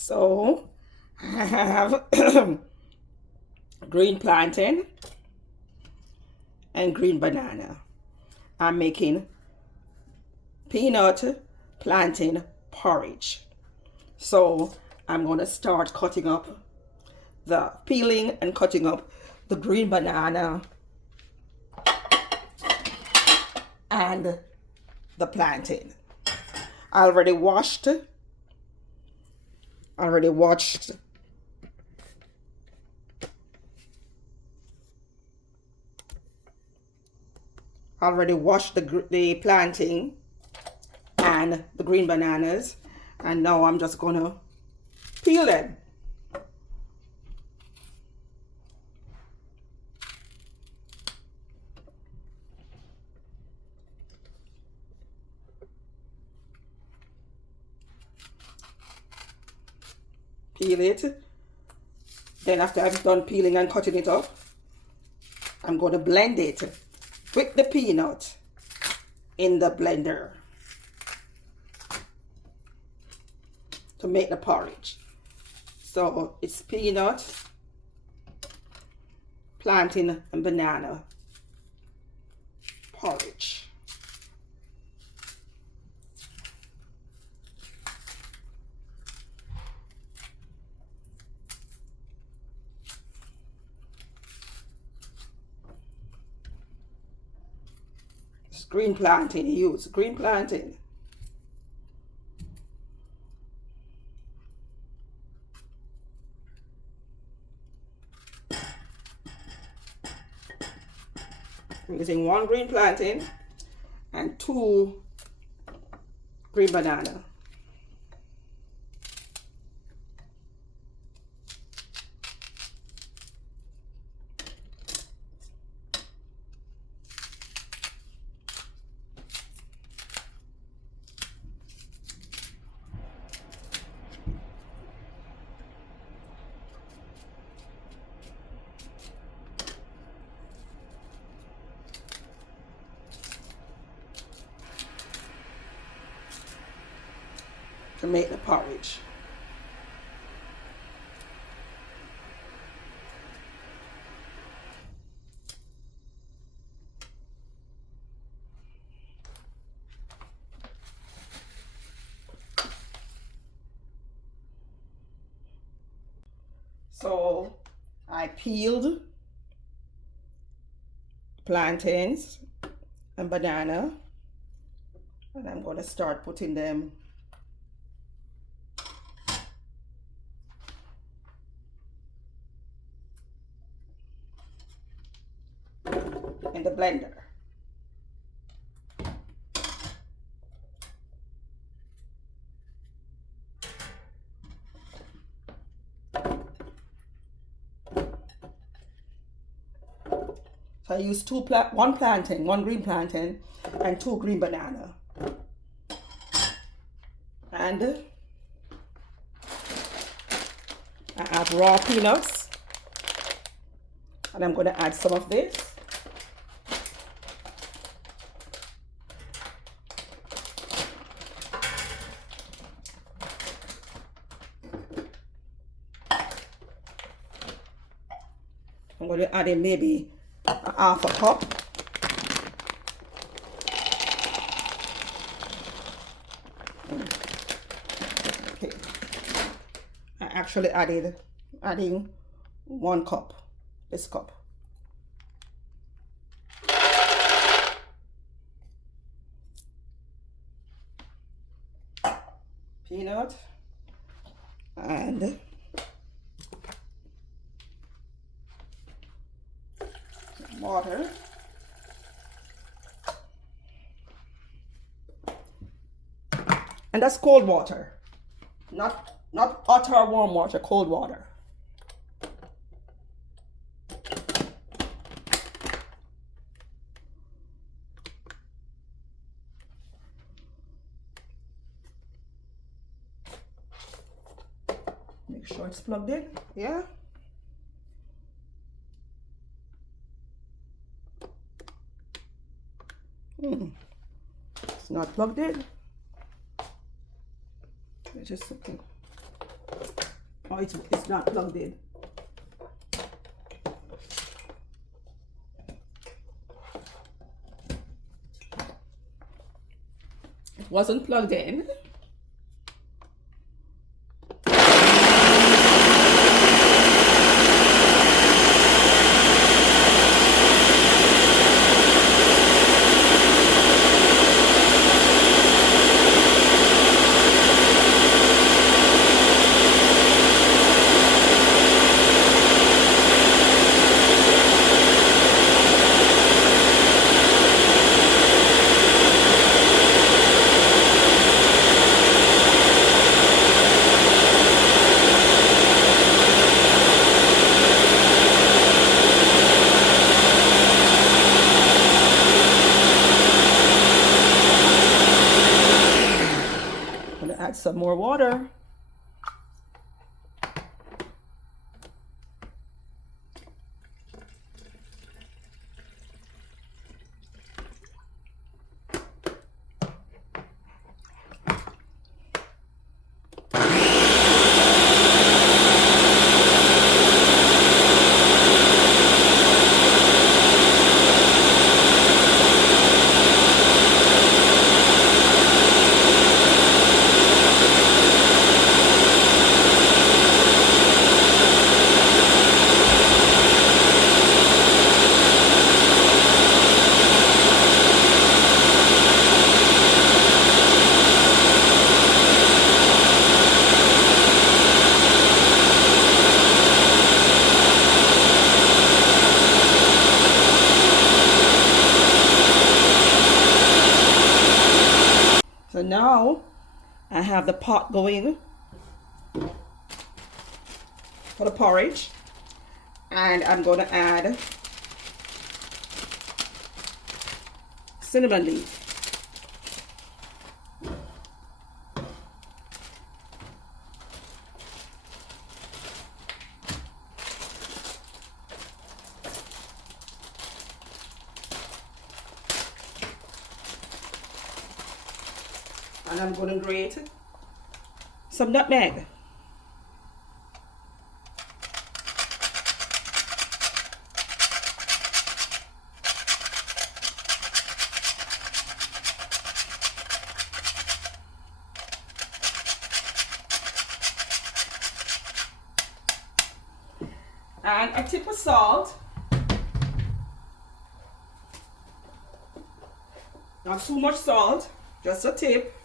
So I have green plantain and green banana. I'm making peanut plantain porridge. So I'm going to start cutting up peeling and cutting up the green banana and the plantain. I already washed the plantain and the green bananas, and now I'm just gonna peel them. Peel it. Then after I've done peeling and cutting it up, I'm going to blend it with the peanut in the blender to make the porridge. So it's peanut, plantain, and banana porridge. It's green plantain, use green plantain. I'm using 1 green plantain and 2 green banana. To make the porridge. So I peeled plantains and banana, and I'm going to start putting them in the blender. So I used 1 plantain, 1 green plantain, and 2 green banana. And I have raw peanuts, and I'm going to add some of this. I'm going to add in maybe a half a cup. Okay. I actually adding 1 cup, this cup. Peanut and water. And that's cold water, not hot or warm water, cold water. Make sure it's plugged in. Yeah. It's not plugged in. Just okay. Oh, it's not plugged in. It wasn't plugged in. Add some more water. So now I have the pot going for the porridge, and I'm going to add cinnamon leaf. And I'm going to grate some nutmeg. And a tip of salt. Not too much salt, just a tip.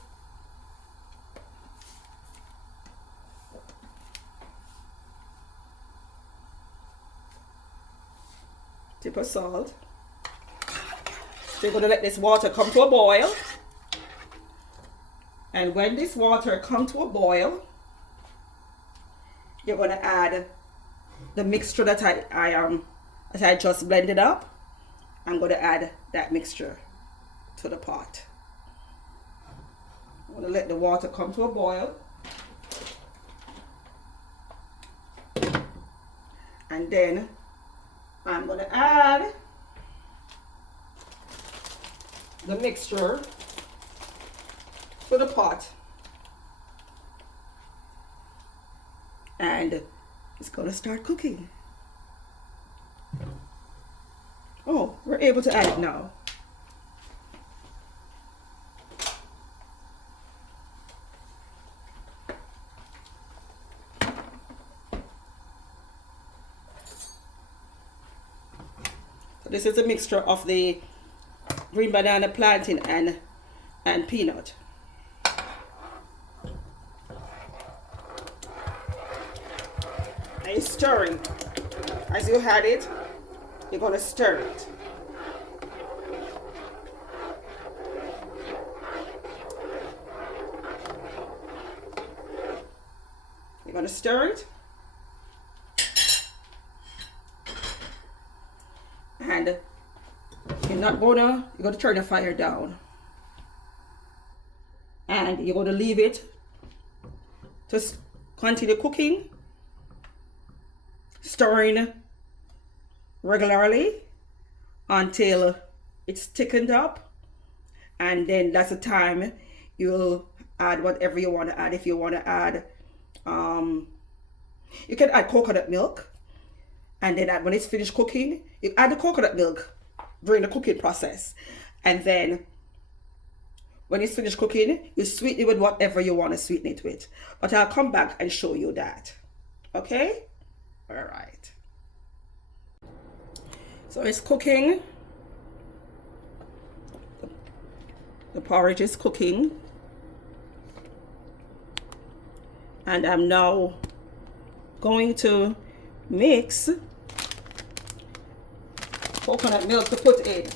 Tip of salt. So you're going to let this water come to a boil. And when this water comes to a boil, you're going to add the mixture that I just blended up. I'm going to add that mixture to the pot. I'm going to let the water come to a boil. And then I'm going to add the mixture to the pot. And it's going to start cooking. Oh, we're able to add it now. So this is a mixture of the green banana, plantain, and peanut. And you're stirring. As you add it, you're going to stir it. You're going to stir it. And you're going to turn the fire down. And you're going to leave it to continue cooking, stirring regularly until it's thickened up. And then that's the time you'll add whatever you want to add. If you want to add you can add coconut milk, and then when it's finished cooking, you add the coconut milk during the cooking process, and then when it's finished cooking, you sweeten it with whatever you want to sweeten it with. But I'll come back and show you that. Okay? All right. So it's cooking. The porridge is cooking. And I'm now going to mix coconut milk to put in.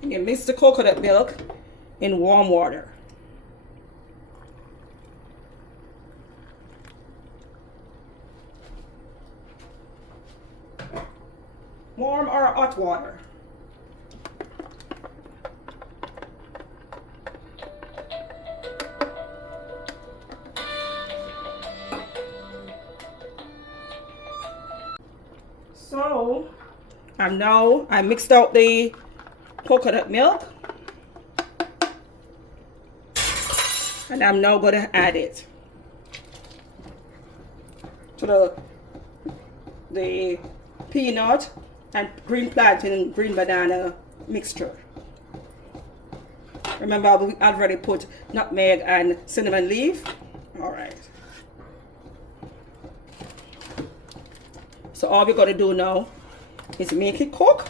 And you mix the coconut milk in warm water. Warm or hot water. So I mixed out the coconut milk, and I'm now going to add it to the peanut and green plantain and green banana mixture. Remember, we already put nutmeg and cinnamon leaf. All right. So all we're going to do now is make it cook.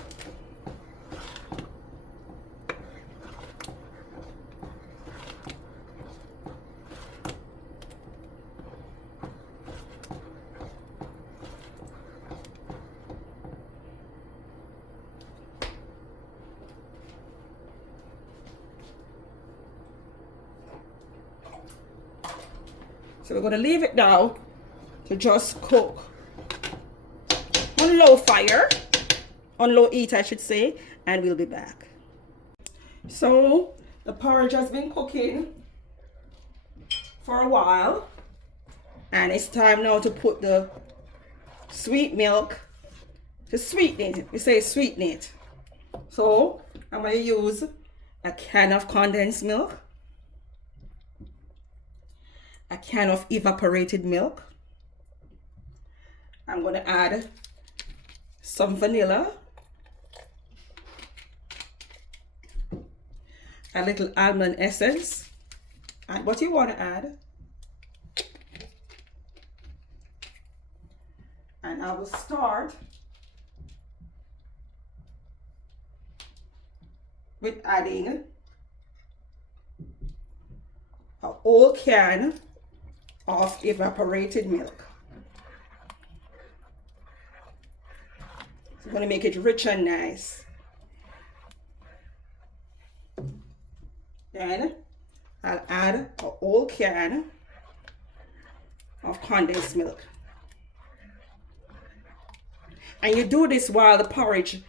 So we're going to leave it now to just cook on low fire, on low heat I should say, and we'll be back. So the porridge has been cooking for a while, and it's time now to put the sweet milk to sweeten it. We say sweeten it. So I'm going to use a can of condensed milk, a can of evaporated milk. I'm going to add some vanilla, a little almond essence, add what you want to add, and I will start with adding a whole can of evaporated milk. So I'm going to make it rich and nice. Then I'll add a whole can of condensed milk. And you do this while the porridge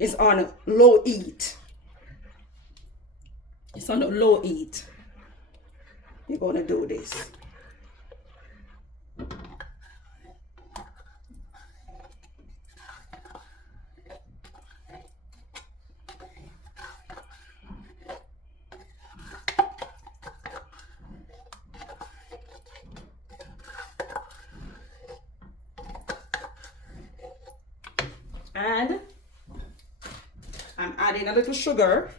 is on low heat. It's on a low heat. You're going to do this. And I'm adding a little sugar,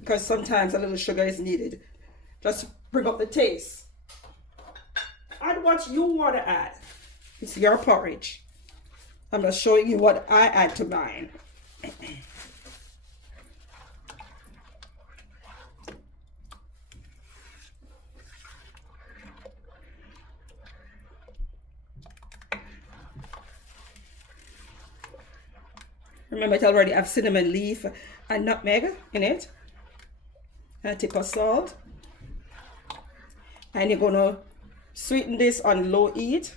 because sometimes a little sugar is needed just to bring up the taste. Add what you want to add. It's your porridge. I'm just showing you what I add to mine. Remember, it already have cinnamon leaf and nutmeg in it. And a tip of salt. And you're going to sweeten this on low heat.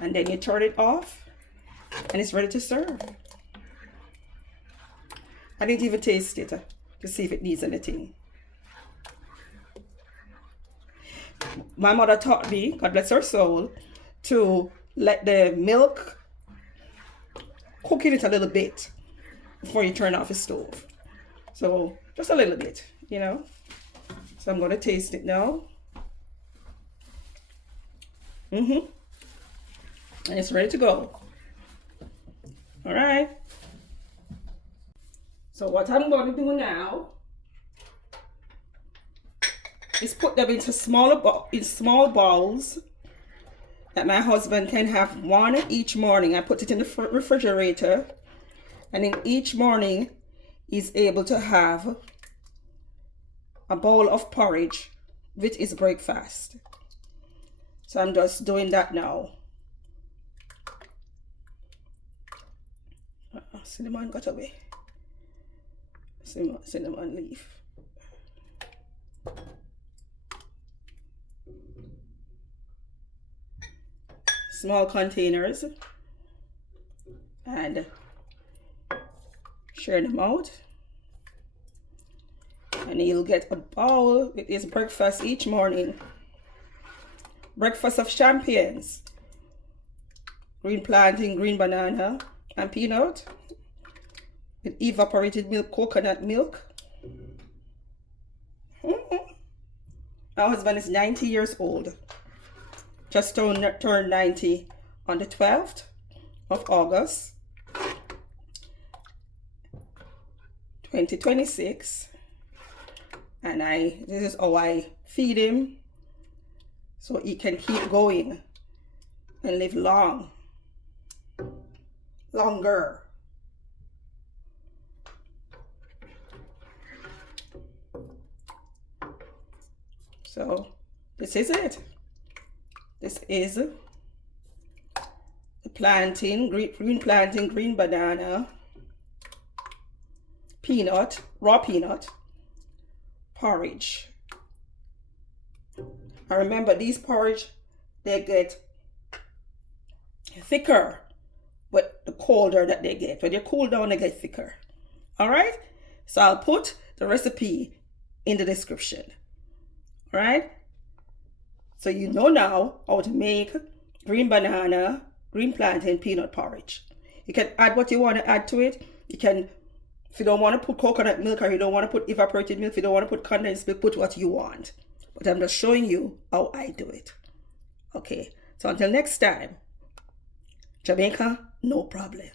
And then you turn it off. And it's ready to serve. I didn't even taste it to see if it needs anything. My mother taught me, God bless her soul, to let the milk cook in it a little bit before you turn off the stove. So just a little bit, you know. So I'm going to taste it now. And it's ready to go. All right. So what I'm going to do now is put them into small bowls that my husband can have one each morning. I put it in the refrigerator, and in each morning he's able to have a bowl of porridge with his breakfast. So I'm just doing that now. Cinnamon got away. Cinnamon leaf. Small containers, and share them out, and he'll get a bowl with his breakfast each morning. Breakfast of champions: green plantain, green banana, and peanut with evaporated milk, coconut milk. My husband is 90 years old. Just turned 90 on the 12th of August, 2026. And this is how I feed him so he can keep going and live longer. So this is it. This is the plantain, green plantain, green banana, peanut, raw peanut, porridge. I remember these porridge, they get thicker with the colder that they get. When they cool down, they get thicker. All right? So I'll put the recipe in the description. All right? So you know now how to make green banana, green plantain, peanut porridge. You can add what you want to add to it. You can, if you don't want to put coconut milk, or you don't want to put evaporated milk, if you don't want to put condensed milk, put what you want. But I'm just showing you how I do it. Okay, so until next time, Jamaica, no problem.